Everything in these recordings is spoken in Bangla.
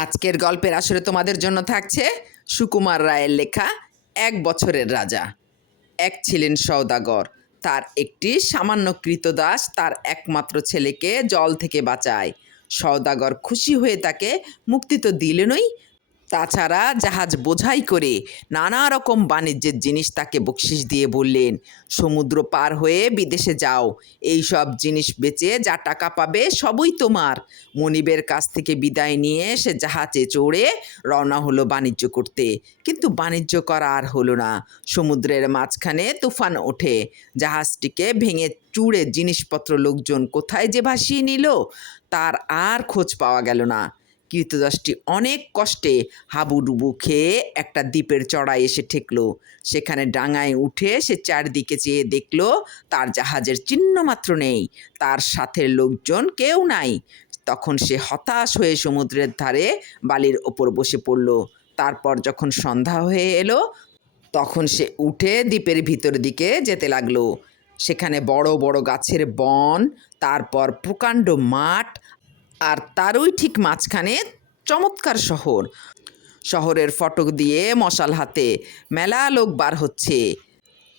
আজকের গল্পের আসরে তোমাদের জন্য থাকছে সুকুমার রায়ের লেখা এক বছরের রাজা এক ছিলেন সৌদাগর তার একটি সামান্য কৃতদাস তার একমাত্র ছেলেকে জল থেকে বাঁচায়। সৌদাগর খুশি হয়ে তাকে মুক্তি তো দিলেনই তাছাড়া জাহাজ বোঝাই করে নানা রকম বাণিজ্যের জিনিস তাকে বকশিস দিয়ে বললেন, সমুদ্র পার হয়ে বিদেশে যাও। এই সব জিনিস বেচে যা টাকা পাবে সবই তোমার। মনিবের কাছ থেকে বিদায় নিয়ে সে জাহাজে চড়ে রওনা হলো বাণিজ্য করতে। কিন্তু বাণিজ্য করা আর হলো না। সমুদ্রের মাঝখানে তুফান ওঠে। জাহাজটিকে ভেঙে চুড়ে জিনিসপত্র লোকজন কোথায় যে ভাসিয়ে নিল, তার আর খোঁজ পাওয়া গেল না। কীর্তদাসটি অনেক কষ্টে হাবুডুবু খেয়ে একটা দ্বীপের চড়ায় এসে ঠেকলো। সেখানে ডাঙায় উঠে সে চারদিকে চেয়ে দেখল, তার জাহাজের চিহ্ন মাত্র নেই, তার সাথের লোকজন কেউ নাই। তখন সে হতাশ হয়ে সমুদ্রের ধারে বালির ওপর বসে পড়ল। তারপর যখন সন্ধ্যা হয়ে এলো, তখন সে উঠে দ্বীপের ভিতর দিকে যেতে লাগল। সেখানে বড় বড় গাছের বন, তারপর প্রকাণ্ড মাঠ আর তারই ঠিক মাঝখানে চমৎকার শহর। শহরের ফটক দিয়ে মশাল হাতে মেলা লোক বার হচ্ছে।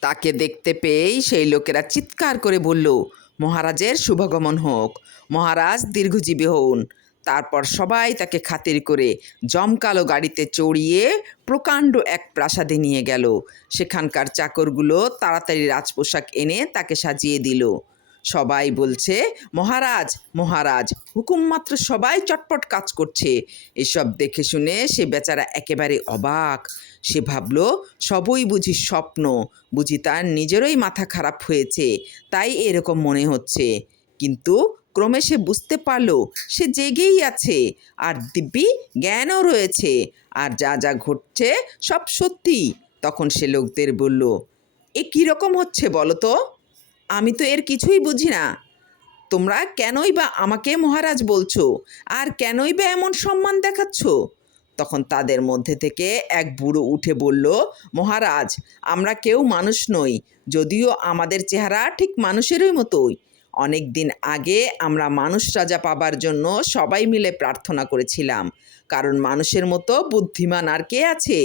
তাকে দেখতে পেয়েই সেই লোকেরা চিৎকার করে বলল, মহারাজের শুভগমন হোক। মহারাজ দীর্ঘজীবী হন। তারপর সবাই তাকে খাতির করে জমকালো গাড়িতে চড়িয়ে প্রকাণ্ড এক প্রাসাদে নিয়ে গেল। সেখানকার চাকরগুলো তাড়াতাড়ি রাজপোশাক এনে তাকে সাজিয়ে দিল। সবাই বলছে, মহারাজ মহারাজ, হুকুম মাত্র সবাই চটপট কাজ করছে। এসব দেখে শুনে সে বেচারা একেবারে অবাক। সে ভাবল, সবই বুঝি স্বপ্ন। বুঝি তার নিজেরই মাথা খারাপ হয়েছে। তাই এরকম মনে হচ্ছে। কিন্তু ক্রমে সে বুঝতে পারল, সে জেগেই আছে। আর দিব্যি জ্ঞানও রয়েছে। আর যা যা ঘটছে সব সত্যি তখন সে লোকদের বলল, এ কীরকম হচ্ছে বলো তো? আমি তো এর কিছুই বুঝি না। তোমরা কেনই বা আমাকে মহারাজ বলছো? আর কেনই বা এমন সম্মান দেখাচ্ছ? তখন তাদের মধ্যে থেকে এক বুড়ো উঠে বলল, মহারাজ, আমরা কেউ মানুষ নই, যদিও আমাদের চেহারা ঠিক মানুষেরই মতোই। অনেক দিন আগে আমরা মানুষ রাজা পাবার জন্য সবাই মিলে প্রার্থনা করেছিলাম, কারণ মানুষের মতো বুদ্ধিমান আর কে আছে?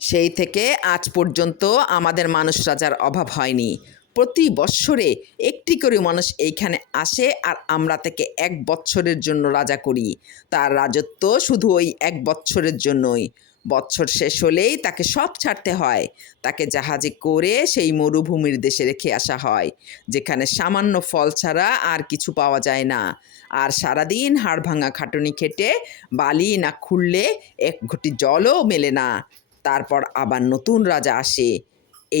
সেই থেকে আজ পর্যন্ত আমাদের মানুষ রাজার অভাব হয়নি। প্রতি বৎসরে একটি করে মানুষ এইখানে আসে আর আমরা তাকে এক বৎসরের জন্য রাজা করি। তার রাজত্ব শুধু ওই এক বৎসরের জন্যই। বৎসর শেষ হলেই তাকে সব ছাড়তে হয়। তাকে জাহাজে করে সেই মরুভূমির দেশে রেখে আসা হয়, যেখানে সামান্য ফল ছাড়া আর কিছু পাওয়া যায় না। আর সারাদিন হাড় ভাঙা খাটুনি খেটে বালি না খুললে এক ঘটি জলও মেলে না। তারপর আবার নতুন রাজা আসে।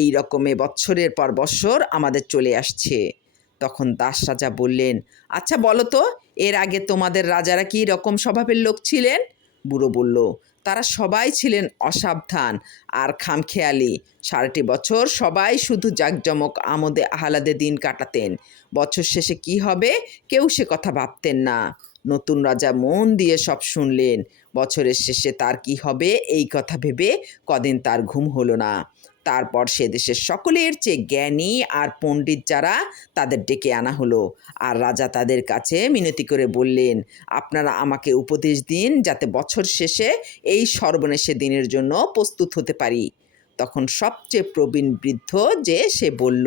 এই রকমে বৎসরের পর বৎসর আমাদের চলে আসছে। তখন দাস রাজা বললেন আচ্ছা বলো তো, এর আগে তোমাদের রাজারা কি রকম স্বভাবের লোক ছিলেন? বুড়ো বলল, তারা সবাই ছিলেন অসাবধান আর খামখেয়ালি। সারাটি বছর সবাই শুধু জাঁকজমক আমোদে আহ্লাদে দিন কাটাতেন। বছর শেষে কি হবে কেউ সে কথা ভাবতেন না। নতুন রাজা মন দিয়ে সব শুনলেন। বছরের শেষে তার কি হবে এই কথা ভেবে কদিন তার ঘুম হলো না। তারপর সে দেশের সকলের চেয়ে জ্ঞানী আর পণ্ডিত যারা তাদের ডেকে আনা হলো। আর রাজা তাদের কাছে মিনতি করে বললেন, আপনারা আমাকে উপদেশ দিন যাতে বছর শেষে এই সর্বনেশে দিনের জন্য প্রস্তুত হতে পারি। তখন সবচেয়ে প্রবীণ বৃদ্ধ যে, সে বলল,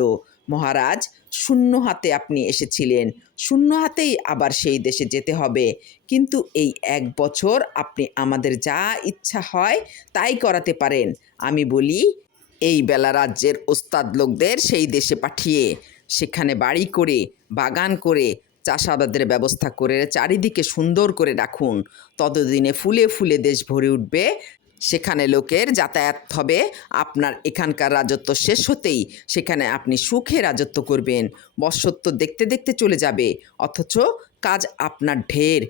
মহারাজ, শূন্য হাতে আপনি এসেছিলেন, শূন্য হাতেই আবার সেই দেশে যেতে হবে। কিন্তু এই এক বছর আপনি আমাদের যা ইচ্ছা হয় তাই করাতে পারেন। আমি বলি এই বেলা রাজ্যের ওস্তাদ লোকদের সেই দেশে পাঠিয়ে সেখানে বাড়ি করে, বাগান করে, চাষাবাদের ব্যবস্থা করে চারিদিকে সুন্দর করে রাখুন। ততদিনে ফুলে ফুলে দেশ ভরে উঠবে। সেখানে লোকের যাতায়াত হবে। আপনার এখানকার রাজত্ব শেষ হতেই সেখানে আপনি সুখে রাজত্ব করবেন। বৎসত্ব দেখতে দেখতে চলে যাবে। অথচ কাজ আপনার ঢের।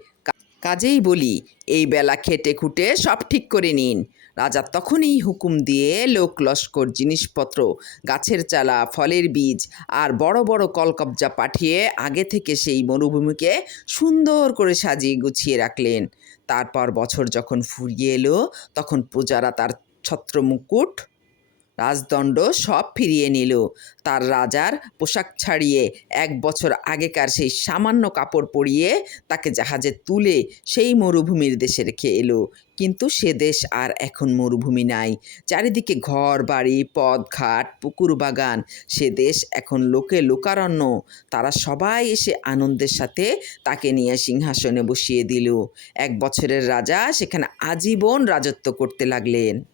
কাজেই বলি, এই বেলা খেটে খুঁটে সব ঠিক করে নিন। রাজা তখনই হুকুম দিয়ে লোক লস্কর জিনিসপত্র, গাছের চালা, ফলের বীজ আর বড় বড় কলকবজা পাঠিয়ে আগে থেকে সেই মরুভূমিকে সুন্দর করে সাজিয়ে গুছিয়ে রাখলেন। তারপর বছর যখন ফুরিয়ে এলো, তখন প্রজারা তার ছত্র মুকুট রাজদণ্ড সব ফিরিয়ে নিল। তার রাজার পোশাক ছাড়িয়ে এক বছর আগেকার সেই সামান্য কাপড় পরিয়ে তাকে জাহাজে তুলে সেই মরুভূমির দেশে রেখে এলো। কিন্তু সে দেশ আর এখন মরুভূমি নাই। চারিদিকে ঘর, বাড়ি পথঘাট পুকুর, বাগান, সে দেশ এখন লোকে লোকারণ্য। তারা সবাই এসে আনন্দের সাথে তাকে নিয়ে সিংহাসনে বসিয়ে দিল। এক বছরের রাজা সেখানে আজীবন রাজত্ব করতে লাগলেন।